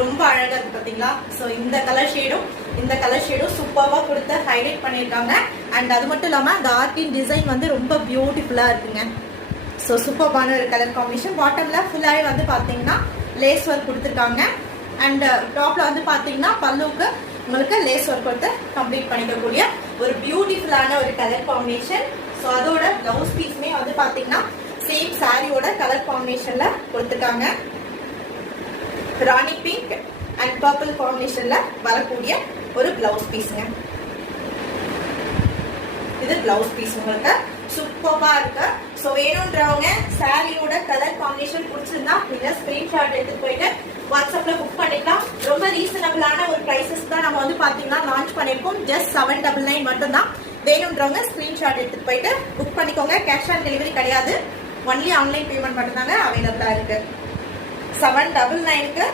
ரொம்ப அழகா இருக்கு பாத்தீங்களா. ஸோ இந்த கலர் ஷேடும் சூப்பராக கொடுத்து ஹைலைட் பண்ணியிருக்காங்க. அண்ட் அது மட்டும் இல்லாமல் அந்த ஆர்டின் டிசைன் வந்து ரொம்ப பியூட்டிஃபுல்லாக இருக்குங்க. ஸோ சூப்பரான ஒரு கலர் காம்பினேஷன். பாட்டமில் ஃபுல்லாகவே வந்து பார்த்தீங்கன்னா லேஸ் ஒர்க் கொடுத்துருக்காங்க. அண்ட் டாப்பில் வந்து பார்த்தீங்கன்னா பல்லுக்கு உங்களுக்கு லேஸ் ஒர்க் கொடுத்து கம்ப்ளீட் பண்ணிக்கக்கூடிய ஒரு பியூட்டிஃபுல்லான ஒரு கலர் காம்பினேஷன். ஸோ அதோட பிளவுஸ் பீஸுமே வந்து பார்த்தீங்கன்னா சேம் சாரியோட கலர் காம்பினேஷன்ல கொடுத்துருக்காங்க. ராணி பிங்க் அண்ட் பர்பிள் காம்பினேஷன்ல வரக்கூடிய ஒரு பிளவுஸ் பீஸுங்க. இது பிளவுஸ் பீஸ் உங்களுக்கு சூப்பரா இருக்கு. ஸோ வேணும்ன்றவங்க சாரியோட கலர் காம்பினேஷன் பிடிச்சிருந்தா நீங்க ஸ்கிரீன்ஷாட் எடுத்துட்டு போயிட்டு வாட்ஸ்அப்ல புக் பண்ணிக்கலாம். ரொம்ப ரீசனபிளான ஒரு பிரைசஸ் தான் நம்ம வந்து பாத்தீங்கன்னா லான்ச் பண்ணிருக்கோம். ஜஸ்ட் 799 மட்டும் தான். வேணும்ன்றவங்க ஸ்கிரீன்ஷாட் எடுத்துட்டு போயிட்டு புக் பண்ணிக்கோங்க. கேஷ் ஆன் டெலிவரி கிடையாது, ஒன்லி ஆன்லைன் பேமெண்ட் மட்டும் தாங்க அவைலபிளா இருக்கு. 799க்கு